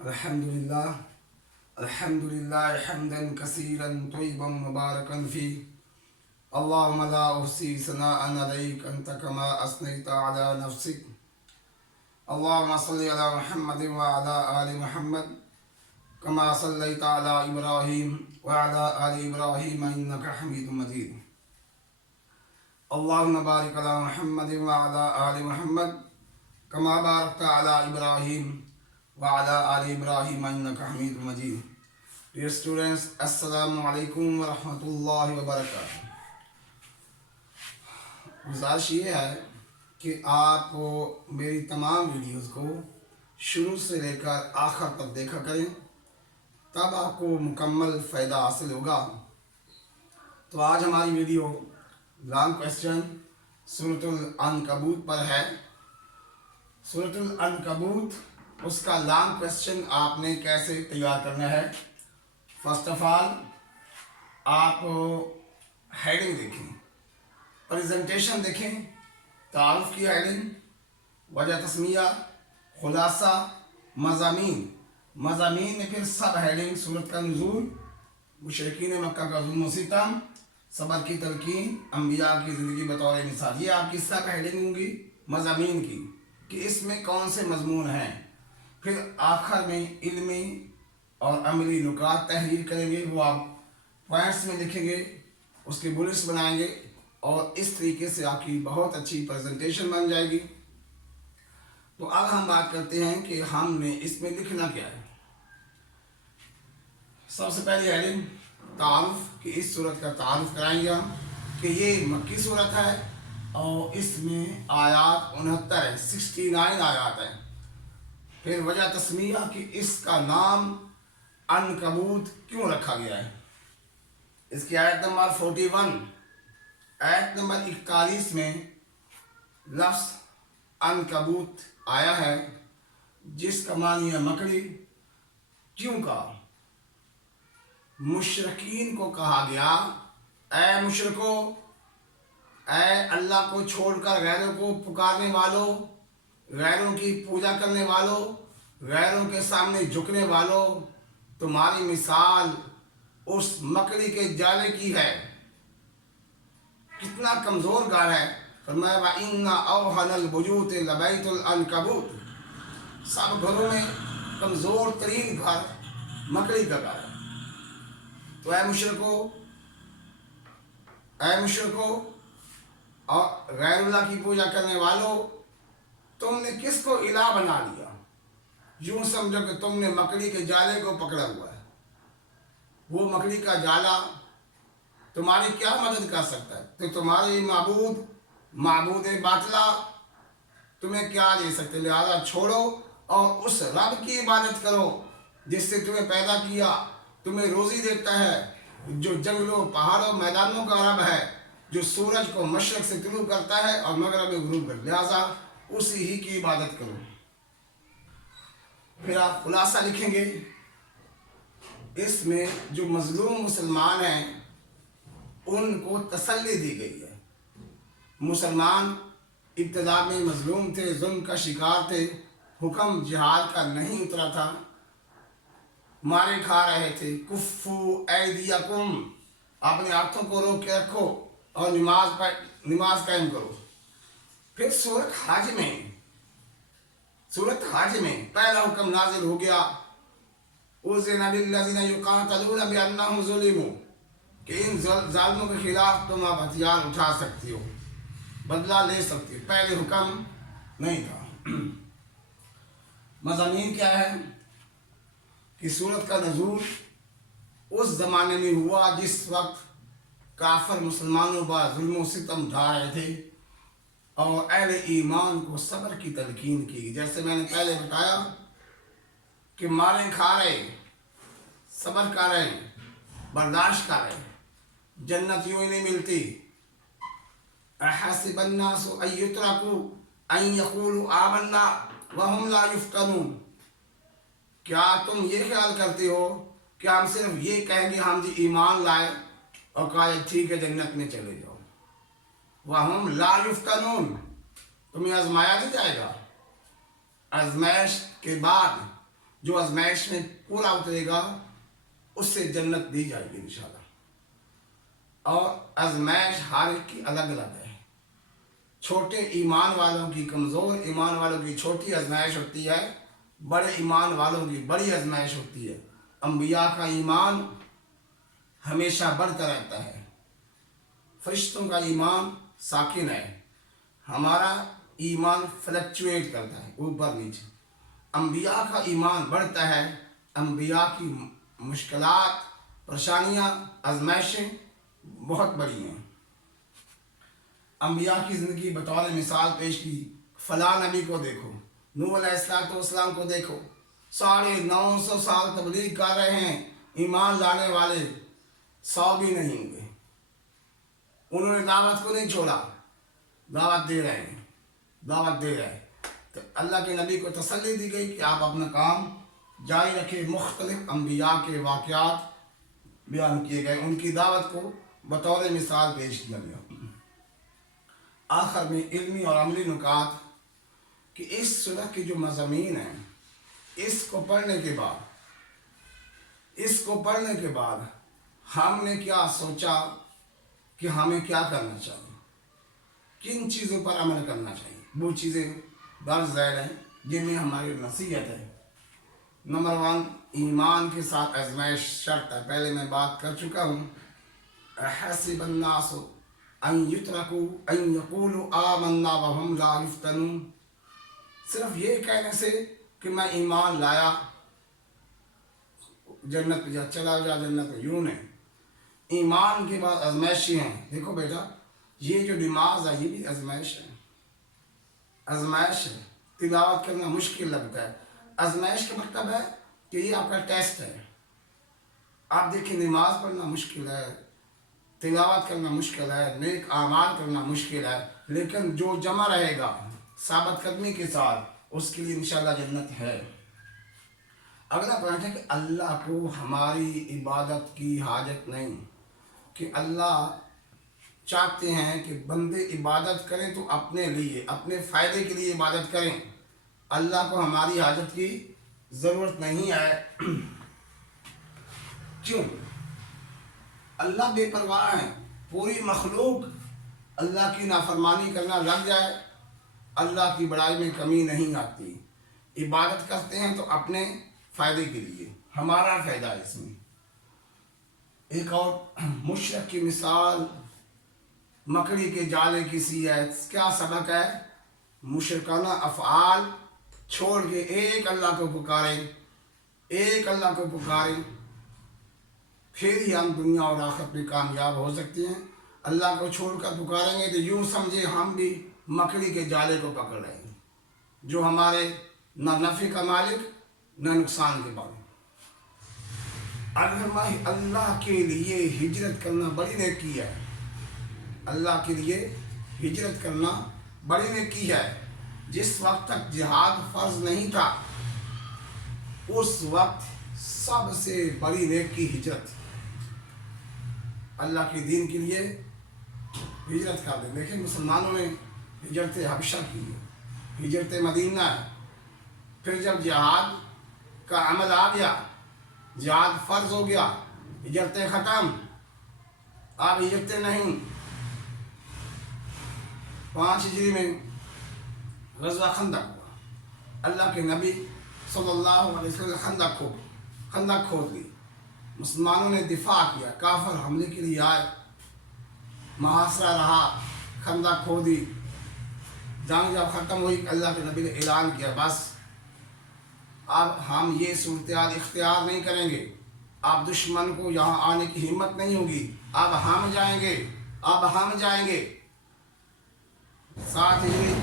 الحمدللہ الحمدللہ حمدا کثیرا طیبا مبارکا فیہ اللہم لا احصی ثناء علیک انت کما اثنیت علی نفسک اللہم صلی علی محمد وعلی آل محمد کما صلیت علی ابراہیم وعلی آل ابراہیم انک حمید مجید اللہم بارک علی محمد وعلی آل محمد کما بارکت علی ابراہیم وعلی آل ابراہیم انک حمید مجید. Dear students, السلام علیکم ورحمۃ اللہ وبرکاتہ. گزارش یہ ہے کہ آپ میری تمام ویڈیوز کو شروع سے لے کر آخر تک دیکھا کریں، تب آپ کو مکمل فائدہ حاصل ہوگا. تو آج ہماری ویڈیو لانگ کویسچن سورۃ العنکبوت پر ہے. سورۃ العنکبوت، اس کا لانگ کویسچن آپ نے کیسے تیار کرنا ہے. فرسٹ آف آل آپ ہیڈنگ دیکھیں، پریزنٹیشن دیکھیں، تعارف کی ہیڈنگ، وجہ تسمیہ، خلاصہ، مضامین نے پھر سب ہیڈنگ، سورت کا نزول، مشرکین مکہ کا ظلم و ستم، صبر کی تلقین، انبیاء کی زندگی بطور مثال. یہ آپ کی سب ہیڈنگ ہوں گی مضامین کی کہ اس میں کون سے مضمون ہیں. پھر آخر میں علمی اور عملی نکات تحریر کریں گے، وہ آپ پوائنٹس میں لکھیں گے، اس کے بلٹس بنائیں گے، اور اس طریقے سے آپ کی بہت اچھی پریزنٹیشن بن جائے گی. تو اب ہم بات کرتے ہیں کہ ہم نے اس میں لکھنا کیا ہے. سب سے پہلی ہیڈنگ تعارف، کہ اس صورت کا تعارف کرائیں گے ہم کہ یہ مکی صورت ہے اور اس میں آیات 69 ہے، 69 آیات ہیں. پھر وجہ تسمیہ کہ اس کا نام عنکبوت کیوں رکھا گیا ہے. اس کی آیت نمبر 41، آیت نمبر 41 میں لفظ عنکبوت آیا ہے جس کا معنی ہے مکڑی. کیوں کہا؟ مشرکین کو کہا گیا اے مشرکو، اے اللہ کو چھوڑ کر غیروں کو پکارنے والوں، غیروں کی پوجا کرنے والوں، غیروں کے سامنے جھکنے والوں، تمہاری مثال اس مکڑی کے جالے کی ہے. کتنا کمزور گھر ہے. فرمایا وَإِنَّ أَوْهَنَ الْبُيُوتِ لَبَيْتُ الْعَنْكَبُوتِ، سب گھروں میں کمزور ترین گھر مکڑی کا گھر ہے. تو اے مشرکو اور غیر اللہ کی پوجا کرنے والوں، تم نے کس کو الہ بنا لیا؟ یوں سمجھو کہ تم نے مکڑی کے جالے کو پکڑا ہوا ہے. وہ مکڑی کا جالا تمہاری کیا مدد کر سکتا ہے؟ تو تمہاری معبود باطلہ تمہیں کیا دے سکتے؟ لہذا چھوڑو اور اس رب کی عبادت کرو جس سے تمہیں پیدا کیا، تمہیں روزی دیتا ہے، جو جنگلوں، پہاڑوں، میدانوں کا رب ہے، جو سورج کو مشرق سے طلوع کرتا ہے اور مغرب میں غروب کرتا ہے. لہذا اسی ہی کی عبادت کرو. پھر آپ خلاصہ لکھیں گے. اس میں جو مظلوم مسلمان ہیں ان کو تسلی دی گئی ہے. مسلمان ابتدا میں مظلوم تھے، ظلم کا شکار تھے، حکم جہاد کا نہیں اترا تھا، مارے کھا رہے تھے. کفو ایدیکم، اپنے ہاتھوں کو روک کے رکھو اور نماز قائم کرو. پھر سورت حج میں پہلا حکم نازل ہو گیا اُذِنَ لِلَّذِينَ يُقَاتَلُونَ بِأَنَّهُمْ ظُلِمُوا، کہ ان ظالموں کے خلاف تم اب ہتھیار اٹھا سکتی ہو، بدلہ لے سکتی ہو. پہلے حکم نہیں تھا. مضامین کیا ہے کہ سورت کا نزول اس زمانے میں ہوا جس وقت کافر مسلمانوں پر ظلم و ستم ڈھا رہے تھے اور اہل ایمان کو صبر کی تلقین کی. جیسے میں نے پہلے بتایا کہ مارے کھا رہے، صبر کر رہے، برداشت کر رہے، جنت یوں ہی نہیں ملتی. احسب الناس ان يتركوا ان يقولوا آمنا وهم لا يفتنون، کیا تم یہ خیال کرتے ہو کہ ہم صرف یہ کہیں گے ہم جی ایمان لائے اور کہا ٹھیک ہے جنت میں چلے جاؤ؟ وَهُمْ لَا يُفْتَنُونَ، تمہیں آزمایا نہیں جائے گا. آزمائش کے بعد جو آزمائش میں پورا اترے گا اس سے جنت دی جائے گی انشاءاللہ۔ اور آزمائش ہر ایک کی الگ الگ ہے، چھوٹے ایمان والوں کی، کمزور ایمان والوں کی چھوٹی آزمائش ہوتی ہے، بڑے ایمان والوں کی بڑی آزمائش ہوتی ہے۔ انبیاء کا ایمان ہمیشہ بڑھتا رہتا ہے، فرشتوں کا ایمان ساکن ہے، ہمارا ایمان فلکچویٹ کرتا ہے اوپر نیچے۔ انبیاء کا ایمان بڑھتا ہے، انبیاء کی مشکلات، پریشانیاں، آزمائشیں بہت بڑی ہیں۔ انبیاء کی زندگی بطور مثال پیش کی، فلاں نبی کو دیکھو، نوح علیہ السلام کو دیکھو، 950 سال تبلیغ کر رہے ہیں، ایمان لانے والے 100 بھی نہیں ہوئے، انہوں نے دعوت کو نہیں چھوڑا، دعوت دے رہے ہیں، دعوت دے رہے ہیں۔ تو اللہ کے نبی کو تسلی دی گئی کہ آپ اپنا کام جاری رکھیں۔ مختلف انبیاء کے واقعات بیان کیے گئے، ان کی دعوت کو بطور مثال پیش کیا گیا۔ آخر میں علمی اور عملی نکات کہ اس سورہ کی جو مضامین ہیں، اس کو پڑھنے کے بعد ہم نے کیا سوچا کہ ہمیں کیا کرنا چاہیے، کن چیزوں پر عمل کرنا چاہیے۔ وہ چیزیں درج ذیل ہیں جن میں ہماری نصیحت ہے۔ نمبر 1، ایمان کے ساتھ آزمائش شرط ہے، پہلے میں بات کر چکا ہوں۔ احسب الناس ان یترکوا ان یقولوا آمنا وهم لا یفتنون، صرف یہ کہنے سے کہ میں ایمان لایا جنت پہ چلا جا جنت پہ، یوں نہیں۔ ایمان کے بعد آزمائشیں ہیں۔ دیکھو بیٹا، یہ جو نماز ہے یہ بھی آزمائش ہے، آزمائش ہے۔ تلاوت کرنا مشکل لگتا ہے، آزمائش کا مطلب ہے کہ یہ آپ کا ٹیسٹ ہے۔ آپ دیکھیں، نماز پڑھنا مشکل ہے، تلاوت کرنا مشکل ہے، نیک اعمال کرنا مشکل ہے، لیکن جو جمع رہے گا ثابت قدمی کے ساتھ اس کے لیے انشاءاللہ جنت ہے۔ اگلا پوائنٹ ہے کہ اللہ کو ہماری عبادت کی حاجت نہیں، کہ اللہ چاہتے ہیں کہ بندے عبادت کریں تو اپنے لیے، اپنے فائدے کے لیے عبادت کریں۔ اللہ کو ہماری حاجت کی ضرورت نہیں ہے۔ کیوں؟ اللہ بے پرواہ ہے، پوری مخلوق اللہ کی نافرمانی کرنا لگ جائے، اللہ کی بڑائی میں کمی نہیں آتی۔ عبادت کرتے ہیں تو اپنے فائدے کے لیے، ہمارا فائدہ ہے اس میں۔ ایک اور مشرک کی مثال مکڑی کے جالے کی سی ہے۔ کیا سبق ہے؟ مشرکانہ افعال چھوڑ کے ایک اللہ کو پکاریں، ایک اللہ کو پکاریں، پھر ہی ہم دنیا اور آخرت میں کامیاب ہو سکتے ہیں۔ اللہ کو چھوڑ کر پکاریں گے تو یوں سمجھے ہم بھی مکڑی کے جالے کو پکڑ رہے ہیں، جو ہمارے نہ نفع کا مالک نہ نقصان کے مالک۔ اللہ کے لیے ہجرت کرنا بڑی نیکی ہے، اللہ کے لیے ہجرت کرنا بڑی نیکی ہے۔ جس وقت تک جہاد فرض نہیں تھا اس وقت سب سے بڑی نیکی ہجرت، اللہ کے دین کے لیے ہجرت کر دیں۔ دیکھیں، مسلمانوں نے ہجرت حبشہ کی ہے، ہجرت مدینہ ہے۔ پھر جب جہاد کا عمل آ گیا، جہاد فرض ہو گیا، ہجرتیں ختم، اب ہجرتیں نہیں۔ 5 ہجری میں غزوہ خندق ہوا، اللہ کے نبی صلی اللہ علیہ وسلم خندق کھود لی، مسلمانوں نے دفاع کیا، کافر حملے کے لیے آئے، محاصرہ رہا، خندق کھودی۔ جنگ جب ختم ہوئی، اللہ کے نبی نے اعلان کیا، بس اب ہم یہ صورتحال اختیار نہیں کریں گے، اب دشمن کو یہاں آنے کی ہمت نہیں ہوگی، اب ہم جائیں گے، اب ہم جائیں گے۔ 7 ہجری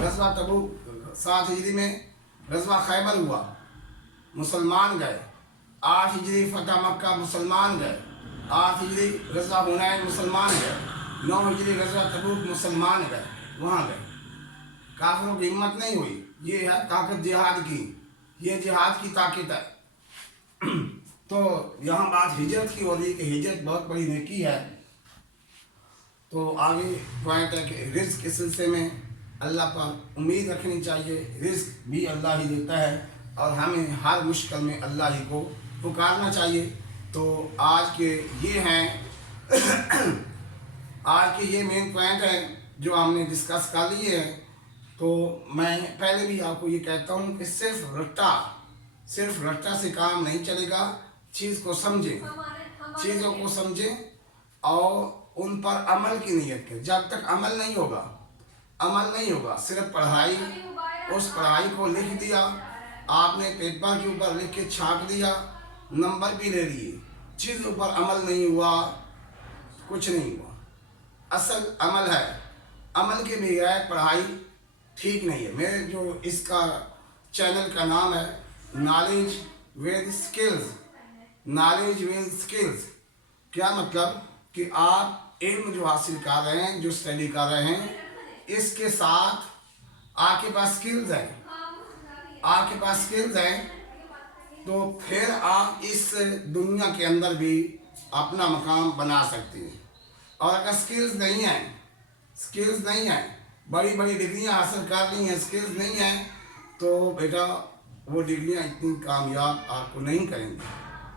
غزوہ تبوک، 7 ہجری میں غزوہ خیبر ہوا، مسلمان گئے۔ 8 ہجری فتح مکہ، مسلمان گئے۔ 8 ہجری غزوہ حنین، مسلمان گئے۔ 9 ہجری غزوہ تبوک، مسلمان گئے، وہاں گئے۔ کافروں کی ہمت نہیں ہوئی۔ یہ ہے طاقت جہاد کی، یہ جہاد کی طاقت ہے۔ تو یہاں بات ہجرت کی ہو رہی ہے کہ ہجرت بہت بڑی نیکی ہے۔ تو آگے پوائنٹ ہے کہ رزق کے سلسلے میں اللہ پر امید رکھنی چاہیے، رزق بھی اللہ ہی دیتا ہے۔ اور ہمیں ہر مشکل میں اللہ ہی کو پکارنا چاہیے. تو آج کے یہ ہیں آج کے یہ مین پوائنٹ ہیں جو ہم نے ڈسکس کر لیے ہیں. تو میں پہلے بھی آپ کو یہ کہتا ہوں کہ صرف رٹا سے کام نہیں چلے گا. چیز کو سمجھیں، چیزوں کو سمجھیں اور ان پر عمل کی نیت کریں. جب تک عمل نہیں ہوگا صرف پڑھائی، اس پڑھائی کو لکھ دیا آپ نے، پیپر کے اوپر لکھ کے چھاپ دیا، نمبر بھی لے لیے، چیزوں پر عمل نہیں ہوا، کچھ نہیں ہوا. اصل عمل ہے. عمل کے بغیر پڑھائی ٹھیک نہیں ہے. میرے جو اس کا چینل کا نام ہے نالج ود اسکلز. کیا مطلب کہ آپ علم جو حاصل کر رہے ہیں، جو اسٹڈی کر رہے ہیں، اس کے ساتھ آپ کے پاس اسکلز ہیں تو پھر آپ اس دنیا کے اندر بھی اپنا مقام بنا سکتے ہیں. اور اگر اسکلز نہیں ہیں، بڑی ڈگریاں حاصل کر لی ہیں، اسکلز نہیں ہیں، تو بیٹا وہ ڈگریاں اتنی کامیاب آپ کو نہیں کریں گی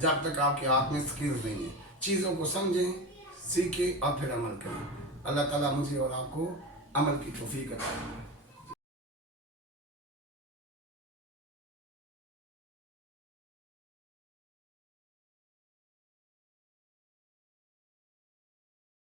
جب تک آپ کے ہاتھ میں اسکلز نہیں ہیں. چیزوں کو سمجھیں، سیکھیں اور پھر عمل کریں. اللہ تعالیٰ مجھے اور آپ کو عمل کی توفیق عطا فرمائے.